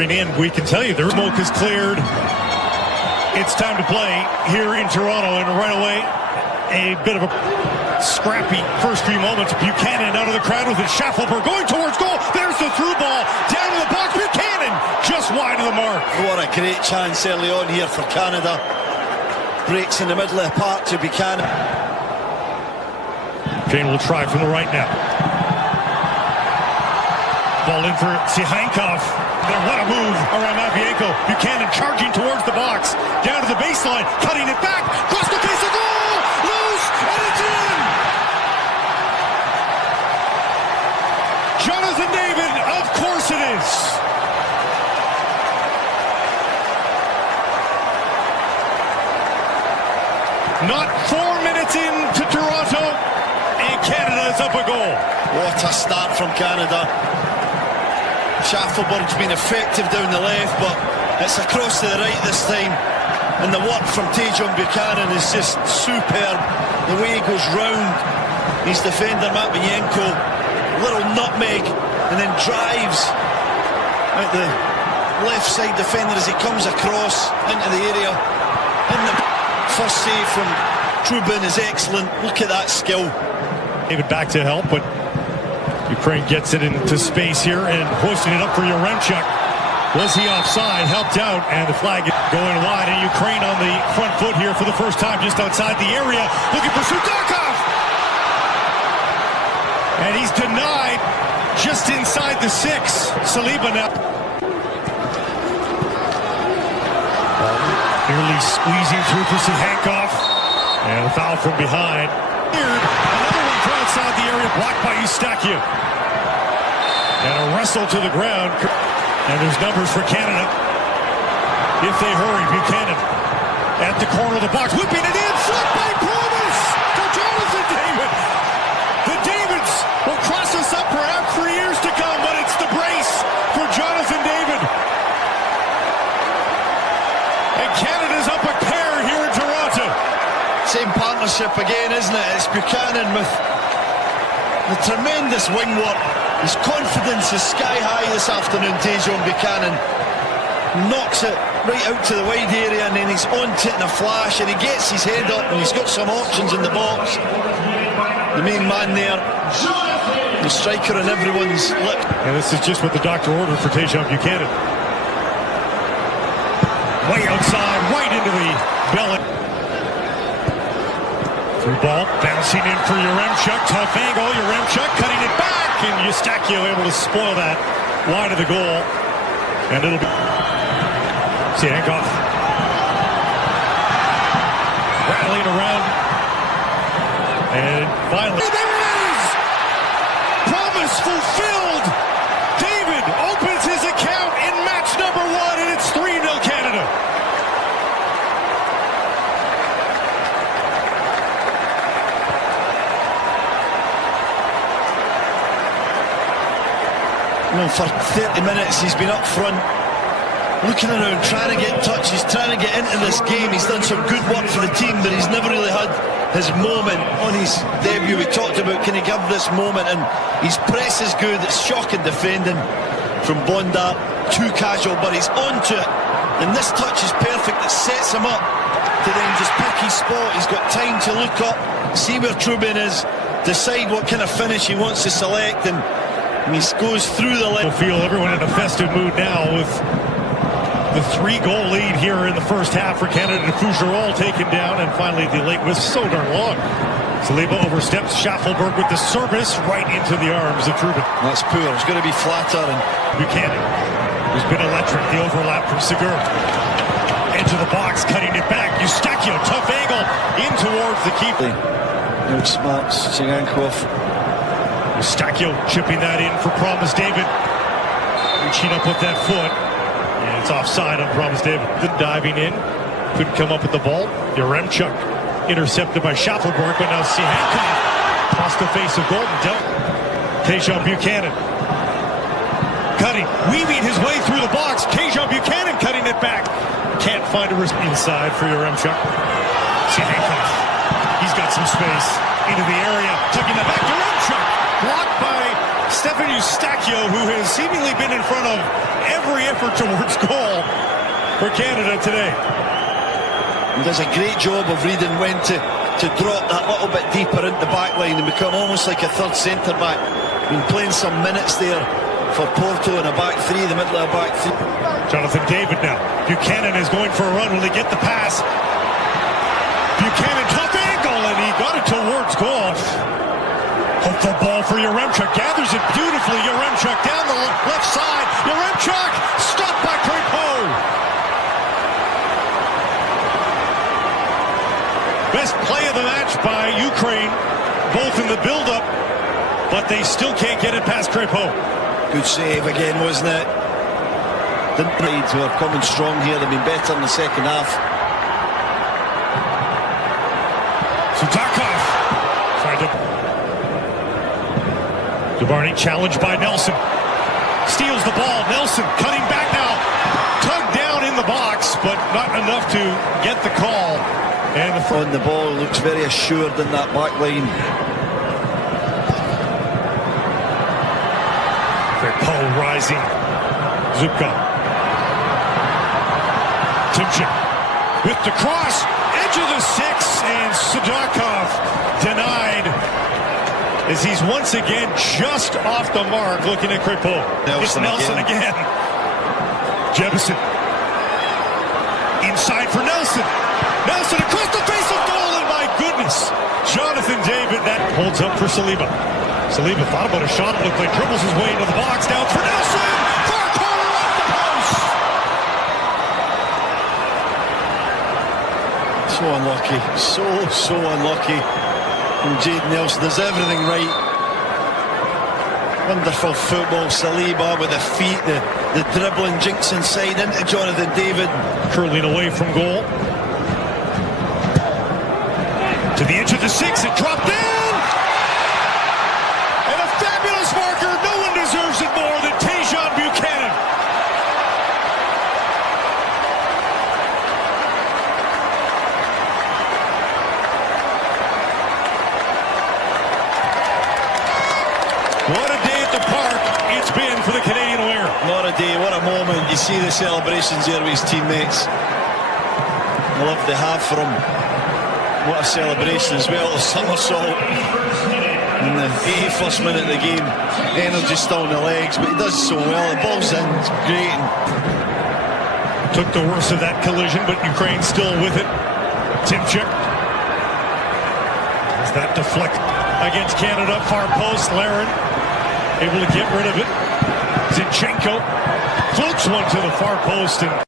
In, we can tell you their smoke is cleared. It's time to play here in Toronto, and right away a bit of a scrappy first few moments. Buchanan out of the crowd with it. Schaffelberg going towards goal. There's the through ball down to the box. Buchanan just wide of the mark. What a great chance early on here for Canada. Breaks in the middle of the park to Buchanan. Jane will try from the right now. Ball in for Sihankov. What a move around Matvienko. Buchanan charging towards the box. Down to the baseline. Cutting it back. Cross the face of goal. Loose. And it's in. Jonathan David. Of course it is. Not 4 minutes into Toronto. And Canada is up a goal. What a start from Canada. Schaffelberg's been effective down the left, but it's across to the right this time. And the work from Tajon Buchanan is just superb. The way he goes round his defender Matvienko, little nutmeg, and then drives out the left side defender as he comes across into the area. And the first save from Trubin is excellent. Look at that skill. David back to help, but Ukraine gets it into space here and hoisting it up for Yaremchuk. Was he offside? Helped out, and the flag is going wide. And Ukraine on the front foot here for the first time just outside the area. Looking for Sudakov! And he's denied just inside the 6. Saliba now. Nearly squeezing through for Sihankov. And a foul from behind. Another one from outside the area, blocked by Eustachiou. And a wrestle to the ground. And there's numbers for Canada. If they hurry, Buchanan at the corner of the box, whipping it in, flipped by Promise to Jonathan David. The Davids will cross us up perhaps for years to come, but it's the brace for Jonathan David. And Canada's up a pair here in Toronto. Same partnership again, isn't it? It's Buchanan with the tremendous wing work. His confidence is sky high this afternoon. Tajon Buchanan knocks it right out to the wide area, and then he's on to it in a flash, and he gets his head up, and he's got some options in the box. The main man there, the striker on everyone's lip. And this is just what the doctor ordered for Tajon Buchanan. Way outside, right into the belly. Through ball, bouncing in for Yaremchuk. Tough angle, Yaremchuk cutting it back. And Eustachiou able to spoil that wide of the goal. And it'll be Sihankov rattling around. And finally, there it is! Promise fulfilled! David opens his account in match number 1, and it's 3-0 Canada. Well, for 30 minutes he's been up front, looking around, trying to get touches, trying to get into this game. He's done some good work for the team, but he's never really had his moment on his debut. We talked about, can he give this moment? And his press is good. It's shocking defending from Bondar. Too casual, but he's onto it. And this touch is perfect. It sets him up to then just pick his spot. He's got time to look up, see where Trubin is, decide what kind of finish he wants to select, and he goes through the leg. We'll feel everyone in a festive mood now with the 3-goal lead here in the first half for Canada. Fougerolles taken down, and finally the late was so darn long. Saliba oversteps Schaffelberg with the service right into the arms of Trubin. That's poor. It's going to be flatter. And Buchanan has been electric. The overlap from Segur into the box, cutting it back. Eustachiou, tough angle in towards the keeper. Outsmarts Sihankov. Eustachiou chipping that in for Promise David. Reaching up with that foot. And it's offside on Promise David. Good diving in. Couldn't come up with the ball. Yaremchuk intercepted by Schaffelberg, but now Sihankov across the face of Golden dealt. Tajon Buchanan cutting, weaving his way through the box. Tajon Buchanan cutting it back. Can't find a risk inside for Yaremchuk. Sihankov, he's got some space into the area, tucking the back. Yaremchuk blocked by Stefan Eustachio, who has seemingly been in front of every effort towards goal for Canada today. He does a great job of reading when to drop that little bit deeper into the back line and become almost like a third centre-back. Been playing some minutes there for Porto in a back three, the middle of a back three. Jonathan David now. Buchanan is going for a run. Will he get the pass? Buchanan, tough angle, and he got it towards goal. Hopeful ball for Yaremchuk. Gathers it beautifully. Yaremchuk down the left side. Yaremchuk stopped by Crepeau. Best play of the match by Ukraine, both in the build-up, but they still can't get it past Crepeau. Good save again, wasn't it? Didn't need to have coming strong here. They've been better in the second half. Sudakov tried to. Dubarny challenged by Nelson. Steals the ball. Nelson cutting back now. Tugged down in the box, but not enough to get the call. And on the ball, looks very assured in that back line. Paul rising. Zubkov. Timchin with the cross. Edge of the six, and Sudakov denied as he's once again just off the mark looking at Crepeau. It's Nelson again. Jebison. Inside for Nelson. Nelson across the face of goal, and my goodness, Jonathan David, that holds up for Saliba. Saliba thought about a shot, it looked like dribbles his way into the box, down for Nelson! Far corner off the post! So unlucky, so unlucky. And Jade Nelson does everything right. Wonderful football, Saliba with the feet, the dribbling, jinks inside into Jonathan David. Curling away from goal. To the edge of the six, it dropped in! And a fabulous marker, no one deserves it more than Tajon Buchanan. What a day at the park it's been for the Canadian winger. What a day, what a moment. You see the celebrations there with his teammates. The love they have for him. What a celebration as well. A somersault in the 81st minute of the game. Energy still in the legs, but he does so well. The ball's in, it's great. Took the worst of that collision, but Ukraine still with it. Timchuk. As that deflect against Canada, far post. Larin able to get rid of it. Zinchenko floats one to the far post and